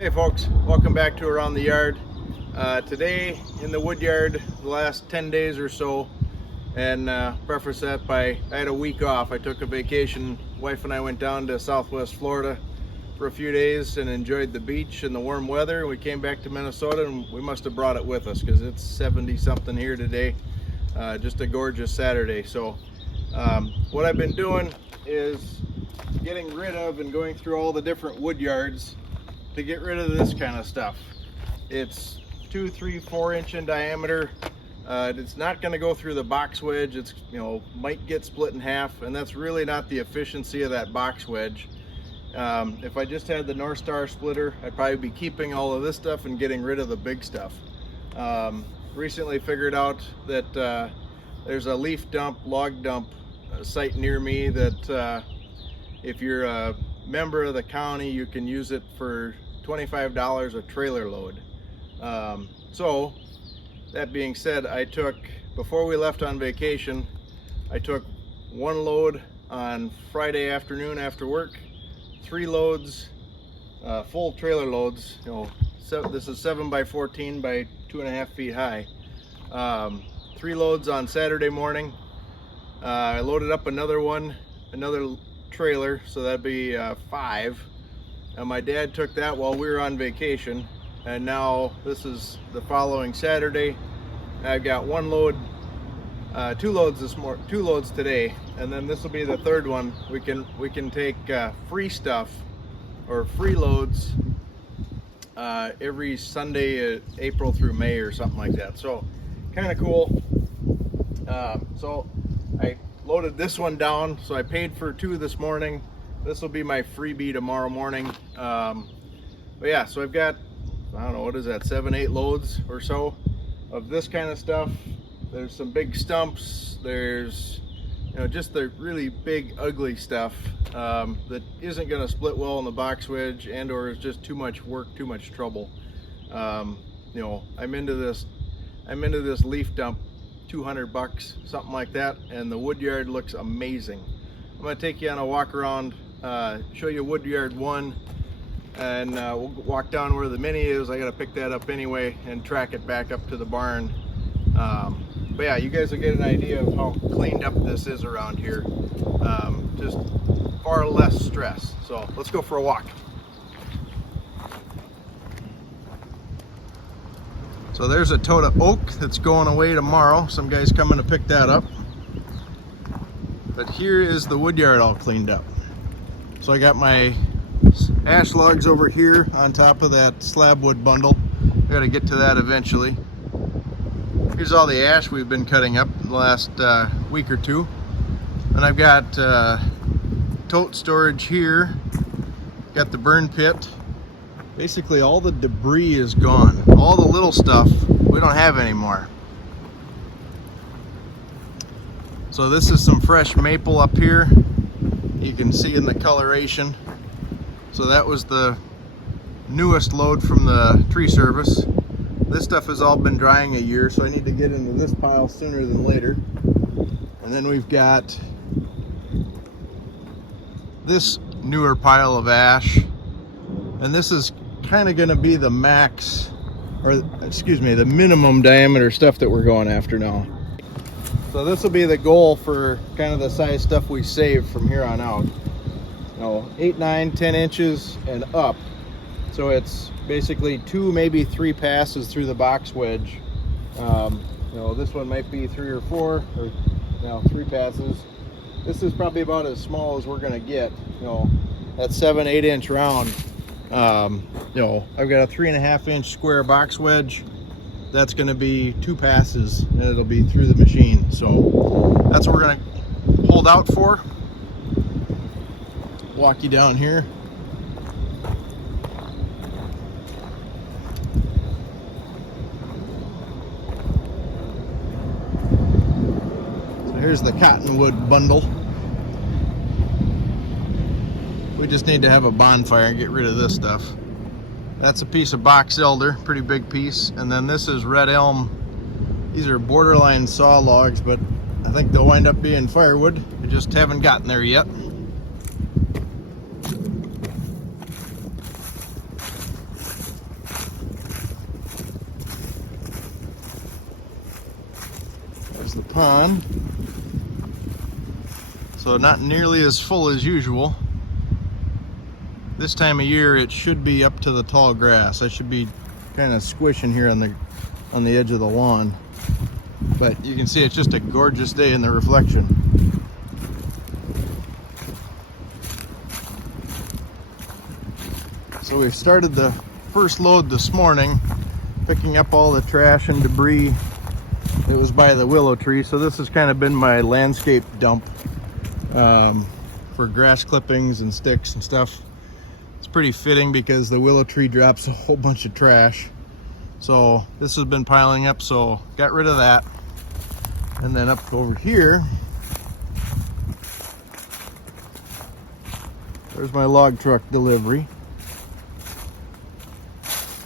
Hey folks, welcome back to Around the Yard. Today in the Woodyard, the last 10 days or so, and preface that by I had a week off. I took a vacation. Wife and I went down to Southwest Florida for a few days and enjoyed the beach and the warm weather. We came back to Minnesota and we must have brought it with us because it's 70 something here today. Just a gorgeous Saturday. So what I've been doing is getting rid of and going through all the different wood yards to get rid of this kind of stuff. It's 2, 3, 4 inch in diameter. It's not going to go through the box wedge. It's, might get split in half, and that's really not the efficiency of that box wedge. If I just had the North Star splitter, I'd probably be keeping all of this stuff and getting rid of the big stuff. Recently figured out that there's a leaf dump, log dump site near me that if you're a member of the county, you can use it for $25 a trailer load. So that being said, before we left on vacation, I took 1 load on Friday afternoon after work, 3 loads, full trailer loads. This is 7 by 14 by 2.5 feet high. 3 loads on Saturday morning. I loaded up another trailer, so that'd be 5. And my dad took that while we were on vacation, and now this is the following Saturday. I've got 1 load, 2 loads today, and then this will be the 3rd one. We can take free stuff or free loads every Sunday, April through May or something like that. So kind of cool. So I loaded this one down, so I paid for 2 this morning. This will be my freebie tomorrow morning. But yeah, so I've got, I don't know, what is that, 7, 8 loads or so of this kind of stuff. There's some big stumps. There's, just the really big, ugly stuff that isn't going to split well in the box wedge and or is just too much work, too much trouble. I'm into this leaf dump. $200, something like that, and the Woodyard looks amazing. I'm going to take you on a walk around, show you Woodyard 1, and we'll walk down where the Mini is. I got to pick that up anyway and track it back up to the barn. But yeah, you guys will get an idea of how cleaned up this is around here. Just far less stress. So let's go for a walk. So there's a tote of oak that's going away tomorrow. Some guy's coming to pick that up. But here is the Woodyard all cleaned up. So I got my ash logs over here on top of that slab wood bundle. I gotta get to that eventually. Here's all the ash we've been cutting up in the last week or 2. And I've got tote storage here. Got the burn pit. Basically all the debris is gone. All the little stuff we don't have anymore. So this is some fresh maple up here. You can see in the coloration. So that was the newest load from the tree service. This stuff has all been drying a year, so I need to get into this pile sooner than later. And then we've got this newer pile of ash. And this is kind of going to be the max, or excuse me, the minimum diameter stuff that we're going after now. So this will be the goal for kind of the size stuff we save from here on out. 8, 9, 10 inches and up. So it's basically 2, maybe 3 passes through the box wedge. This one might be 3 or 4, or 3 passes. This is probably about as small as we're going to get. That 7, 8 inch round. I've got a 3.5 inch square box wedge. That's going to be 2 passes and it'll be through the machine. So that's what we're going to hold out for. Walk you down here. So here's the cottonwood bundle. We just need to have a bonfire and get rid of this stuff. That's a piece of box elder, pretty big piece. And then this is red elm. These are borderline saw logs, but I think they'll wind up being firewood. We just haven't gotten there yet. There's the pond. So not nearly as full as usual. This time of year it should be up to the tall grass. I should be kind of squishing here on the edge of the lawn. But you can see it's just a gorgeous day in the reflection. So we started the first load this morning, picking up all the trash and debris that was by the willow tree. So this has kind of been my landscape dump for grass clippings and sticks and stuff. It's pretty fitting because the willow tree drops a whole bunch of trash. So this has been piling up, so got rid of that. And then up over here, there's my log truck delivery.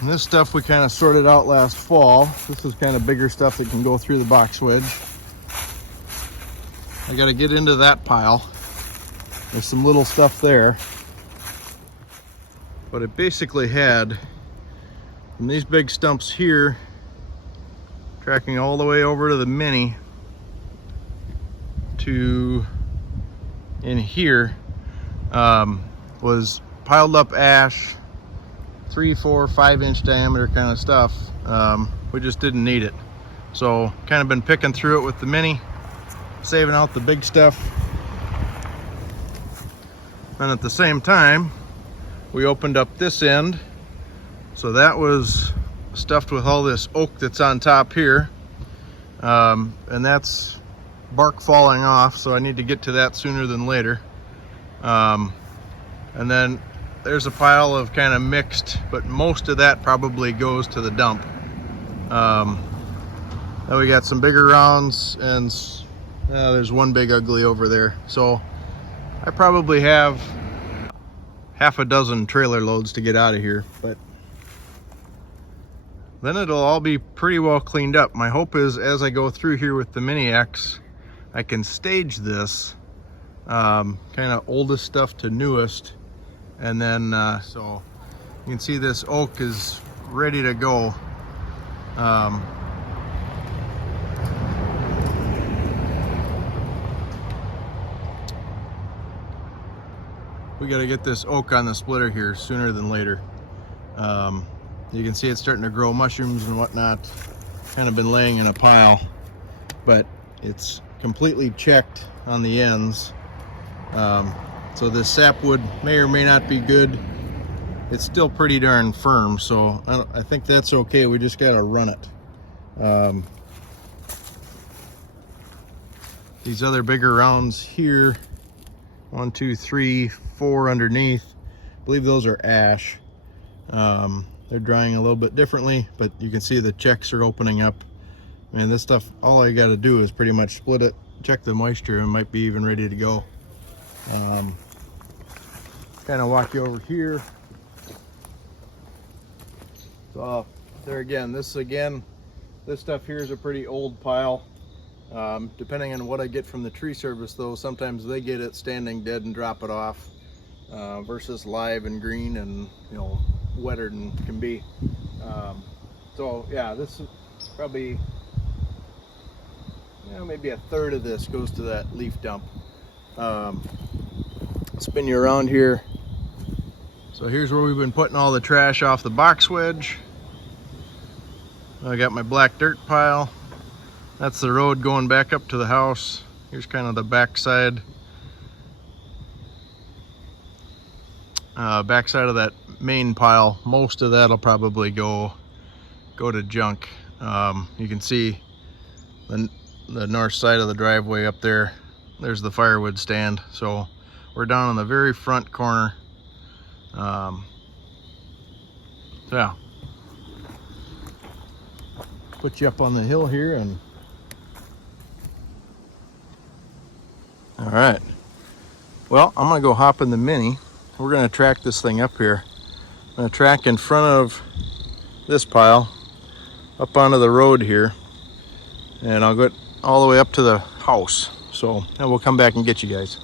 And this stuff we kind of sorted out last fall. This is kind of bigger stuff that can go through the box wedge. I got to get into that pile. There's some little stuff there. But it basically had from these big stumps here, tracking all the way over to the mini to in here, was piled up ash, 3, 4, 5 inch diameter kind of stuff. We just didn't need it. So kind of been picking through it with the mini, saving out the big stuff. And at the same time, we opened up this end. So that was stuffed with all this oak that's on top here. And that's bark falling off, so I need to get to that sooner than later. And then there's a pile of kind of mixed, but most of that probably goes to the dump. Then we got some bigger rounds, and there's one big ugly over there. So I probably have half a dozen trailer loads to get out of here, but then it'll all be pretty well cleaned up. My hope is as I go through here with the Mini X, I can stage this kind of oldest stuff to newest, and then so you can see this oak is ready to go. We got to get this oak on the splitter here sooner than later. You can see it's starting to grow mushrooms and whatnot. Kind of been laying in a pile, but it's completely checked on the ends. So this sapwood may or may not be good. It's still pretty darn firm, so I think that's okay. We just got to run it. These other bigger rounds here, 1, 2, 3, 4 underneath, I believe those are ash. They're drying a little bit differently, but you can see the checks are opening up. And this stuff, all I got to do is pretty much split it, check the moisture, and might be even ready to go. Kind of walk you over here. So there again, this stuff here is a pretty old pile. Depending on what I get from the tree service though, sometimes they get it standing dead and drop it off, versus live and green and, you know, wetter than can be. So yeah, this is probably, you know, maybe a third of this goes to that leaf dump. Spin you around here. So here's where we've been putting all the trash off the box wedge. I got my black dirt pile. That's the road going back up to the house. Here's kind of the backside of that main pile. Most of that'll probably go to junk. You can see the north side of the driveway up there. There's the firewood stand. So we're down in the very front corner. So yeah, put you up on the hill here and all right. Well, I'm gonna go hop in the Mini. We're gonna track this thing up here. I'm gonna track in front of this pile up onto the road here, and I'll go all the way up to the house. So, and we'll come back and get you guys.